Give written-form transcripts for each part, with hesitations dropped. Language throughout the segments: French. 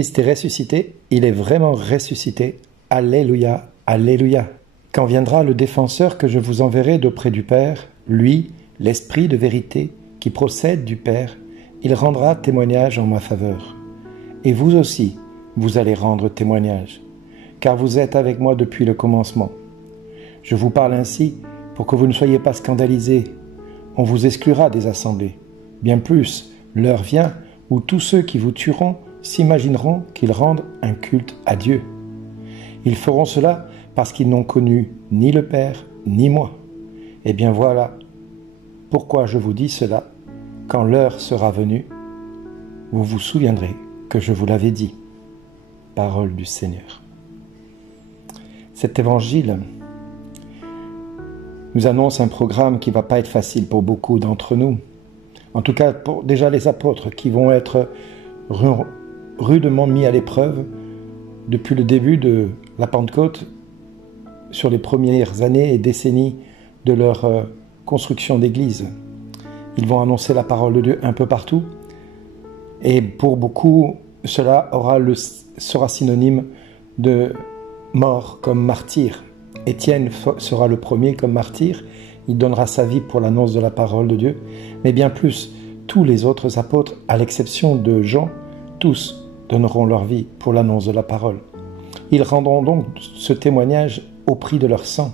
Christ est ressuscité, il est vraiment ressuscité. Alléluia, alléluia. Quand viendra le défenseur que je vous enverrai d'auprès du Père, lui, l'Esprit de vérité, qui procède du Père, il rendra témoignage en ma faveur. Et vous aussi, vous allez rendre témoignage, car vous êtes avec moi depuis le commencement. Je vous parle ainsi pour que vous ne soyez pas scandalisés. On vous exclura des assemblées. Bien plus, l'heure vient où tous ceux qui vous tueront s'imagineront qu'ils rendent un culte à Dieu. Ils feront cela parce qu'ils n'ont connu ni le Père, ni moi. Eh bien voilà pourquoi je vous dis cela. Quand l'heure sera venue, vous vous souviendrez que je vous l'avais dit. Parole du Seigneur. Cet évangile nous annonce un programme qui ne va pas être facile pour beaucoup d'entre nous. En tout cas, pour déjà les apôtres qui vont être rudement mis à l'épreuve depuis le début de la Pentecôte, sur les premières années et décennies de leur construction d'église. Ils vont annoncer la parole de Dieu un peu partout, et pour beaucoup, cela sera synonyme de mort comme martyr. Étienne sera le premier comme martyr, il donnera sa vie pour l'annonce de la parole de Dieu, mais bien plus, tous les autres apôtres, à l'exception de Jean, tous donneront leur vie pour l'annonce de la parole. Ils rendront donc ce témoignage au prix de leur sang.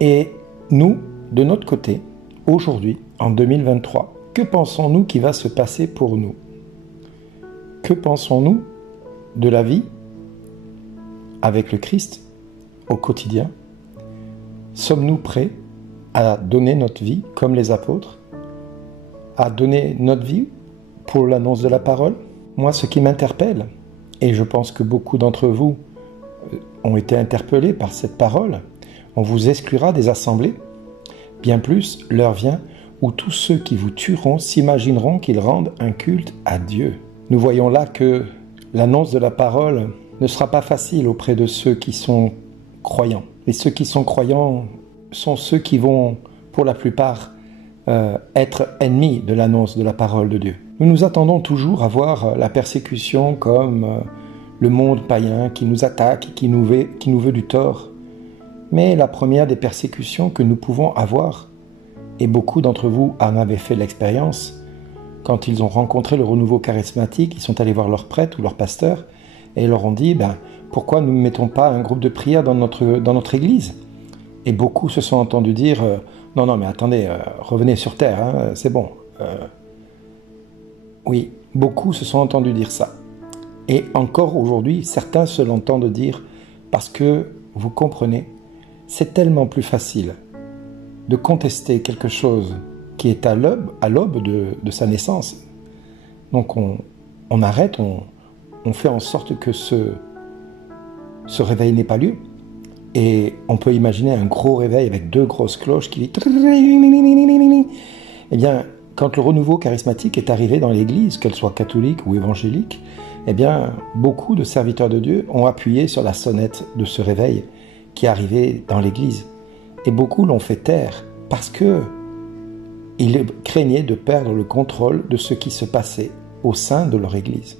Et nous, de notre côté, aujourd'hui, en 2023, que pensons-nous qui va se passer pour nous? Que pensons-nous de la vie avec le Christ au quotidien? Sommes-nous prêts à donner notre vie comme les apôtres, à donner notre vie pour l'annonce de la parole? Moi, ce qui m'interpelle, et je pense que beaucoup d'entre vous ont été interpellés par cette parole, on vous exclura des assemblées. Bien plus, l'heure vient où tous ceux qui vous tueront s'imagineront qu'ils rendent un culte à Dieu. Nous voyons là que l'annonce de la parole ne sera pas facile auprès de ceux qui sont croyants. Et ceux qui sont croyants sont ceux qui vont, pour la plupart, être ennemis de l'annonce de la parole de Dieu. Nous nous attendons toujours à voir la persécution comme le monde païen qui nous attaque, qui nous veut du tort. Mais la première des persécutions que nous pouvons avoir, et beaucoup d'entre vous en avaient fait l'expérience, quand ils ont rencontré le renouveau charismatique, ils sont allés voir leur prêtre ou leur pasteur, et ils leur ont dit, pourquoi nous ne mettons pas un groupe de prière dans notre église? Et beaucoup se sont entendus dire, non, mais attendez, revenez sur terre, hein, c'est bon. Oui, beaucoup se sont entendus dire ça. Et encore aujourd'hui, certains se l'entendent dire parce que, vous comprenez, c'est tellement plus facile de contester quelque chose qui est à l'aube de sa naissance. Donc on arrête, on fait en sorte que ce réveil n'ait pas lieu. Et on peut imaginer un gros réveil avec 2 grosses cloches qui dit... Eh bien, quand le renouveau charismatique est arrivé dans l'Église, qu'elle soit catholique ou évangélique, eh bien, beaucoup de serviteurs de Dieu ont appuyé sur la sonnette de ce réveil qui arrivait dans l'Église. Et beaucoup l'ont fait taire parce qu'ils craignaient de perdre le contrôle de ce qui se passait au sein de leur Église.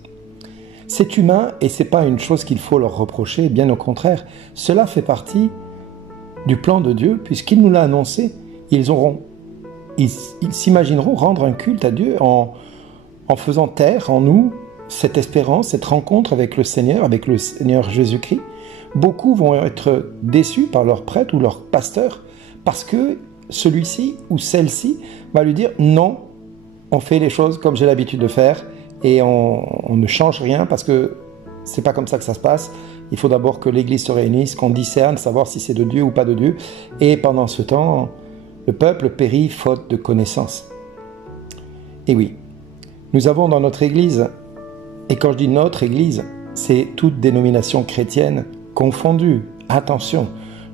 C'est humain et ce n'est pas une chose qu'il faut leur reprocher, bien au contraire. Cela fait partie du plan de Dieu puisqu'il nous l'a annoncé. Ils s'imagineront rendre un culte à Dieu en faisant taire en nous cette espérance, cette rencontre avec le Seigneur Jésus-Christ. Beaucoup vont être déçus par leur prêtre ou leur pasteur parce que celui-ci ou celle-ci va lui dire non, on fait les choses comme j'ai l'habitude de faire et on ne change rien parce que c'est pas comme ça que ça se passe. Il faut d'abord que l'Église se réunisse, qu'on discerne, savoir si c'est de Dieu ou pas de Dieu. Et pendant ce temps, le peuple périt faute de connaissance. Et oui, nous avons dans notre Église, et quand je dis notre Église, c'est toute dénomination chrétienne confondue. Attention,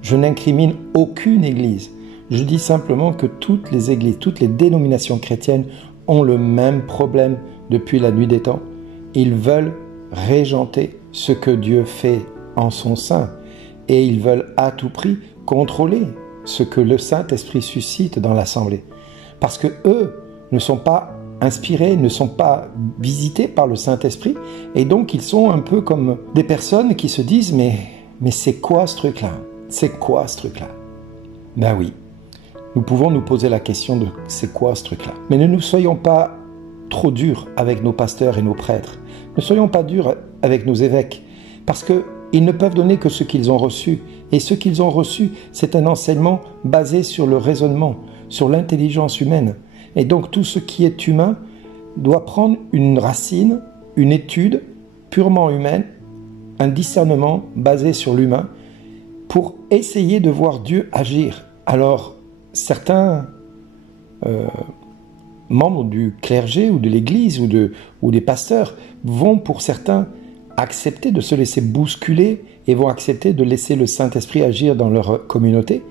je n'incrimine aucune Église. Je dis simplement que toutes les Églises, toutes les dénominations chrétiennes ont le même problème depuis la nuit des temps. Ils veulent régenter ce que Dieu fait en son sein et ils veulent à tout prix contrôler ce que le Saint-Esprit suscite dans l'assemblée. Parce que eux ne sont pas inspirés, ne sont pas visités par le Saint-Esprit, et donc ils sont un peu comme des personnes qui se disent « mais c'est quoi ce truc-là? C'est quoi ce truc-là » Ben oui, nous pouvons nous poser la question de « c'est quoi ce truc-là » Mais ne nous soyons pas trop durs avec nos pasteurs et nos prêtres. Ne soyons pas durs avec nos évêques, parce qu'ils ne peuvent donner que ce qu'ils ont reçu. Et ce qu'ils ont reçu, c'est un enseignement basé sur le raisonnement, sur l'intelligence humaine. Et donc tout ce qui est humain doit prendre une racine, une étude purement humaine, un discernement basé sur l'humain, pour essayer de voir Dieu agir. Alors, certains membres du clergé ou de l'Église ou des pasteurs vont, pour certains, accepter de se laisser bousculer et vont accepter de laisser le Saint-Esprit agir dans leur communauté.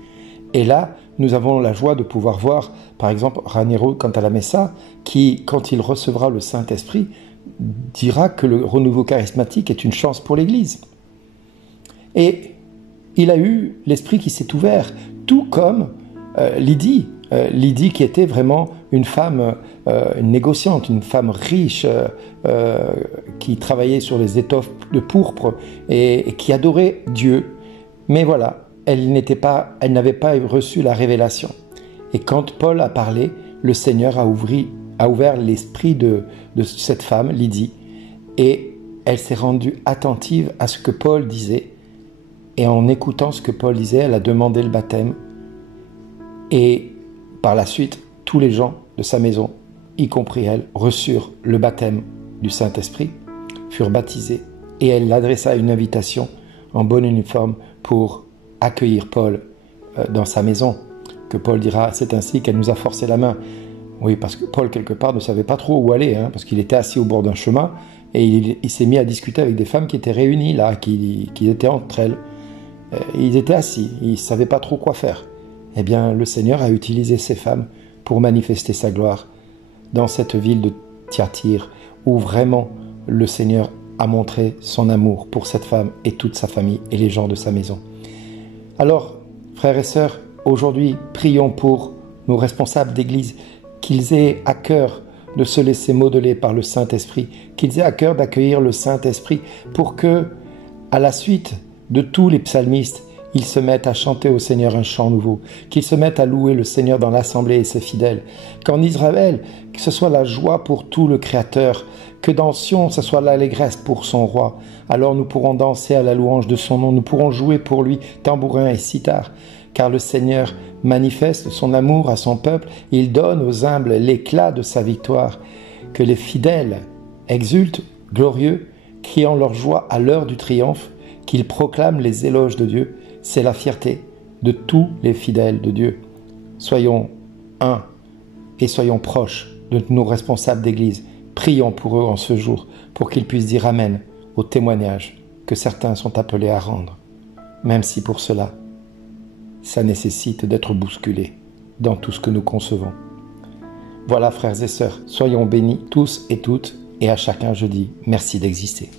Et là, nous avons la joie de pouvoir voir, par exemple, Raniero Cantalamessa, qui, quand il recevra le Saint-Esprit, dira que le renouveau charismatique est une chance pour l'Église. Et il a eu l'esprit qui s'est ouvert, tout comme Lydie. Lydie qui était vraiment une femme une négociante, une femme riche qui travaillait sur les étoffes de pourpre et qui adorait Dieu. Mais voilà, elle n'avait pas reçu la révélation. Et quand Paul a parlé, le Seigneur a ouvert l'esprit de cette femme, Lydie, et elle s'est rendue attentive à ce que Paul disait. Et en écoutant ce que Paul disait, elle a demandé le baptême. Et par la suite, tous les gens de sa maison, y compris elle, reçurent le baptême du Saint-Esprit, furent baptisés, et elle adressa une invitation en bon uniforme pour accueillir Paul dans sa maison, que Paul dira, c'est ainsi qu'elle nous a forcé la main. Oui, parce que Paul, quelque part, ne savait pas trop où aller, parce qu'il était assis au bord d'un chemin, et il s'est mis à discuter avec des femmes qui étaient réunies là, qui étaient entre elles. Ils étaient assis, ils ne savaient pas trop quoi faire. Eh bien, le Seigneur a utilisé ces femmes pour manifester sa gloire dans cette ville de Thyatire, où vraiment le Seigneur a montré son amour pour cette femme et toute sa famille et les gens de sa maison. Alors, frères et sœurs, aujourd'hui, prions pour nos responsables d'Église, qu'ils aient à cœur de se laisser modeler par le Saint-Esprit, qu'ils aient à cœur d'accueillir le Saint-Esprit pour que, à la suite de tous les psalmistes, ils se mettent à chanter au Seigneur un chant nouveau, qu'ils se mettent à louer le Seigneur dans l'assemblée et ses fidèles, qu'en Israël, que ce soit la joie pour tout le Créateur, que dans Sion, ce soit l'allégresse pour son roi. Alors nous pourrons danser à la louange de son nom, nous pourrons jouer pour lui tambourin et sitar, car le Seigneur manifeste son amour à son peuple, il donne aux humbles l'éclat de sa victoire, que les fidèles exultent, glorieux, criant leur joie à l'heure du triomphe, qu'ils proclament les éloges de Dieu. C'est la fierté de tous les fidèles de Dieu. Soyons un et soyons proches de nos responsables d'Église. Prions pour eux en ce jour, pour qu'ils puissent dire Amen au témoignage que certains sont appelés à rendre, même si pour cela, ça nécessite d'être bousculé dans tout ce que nous concevons. Voilà, frères et sœurs, soyons bénis tous et toutes, et à chacun je dis merci d'exister.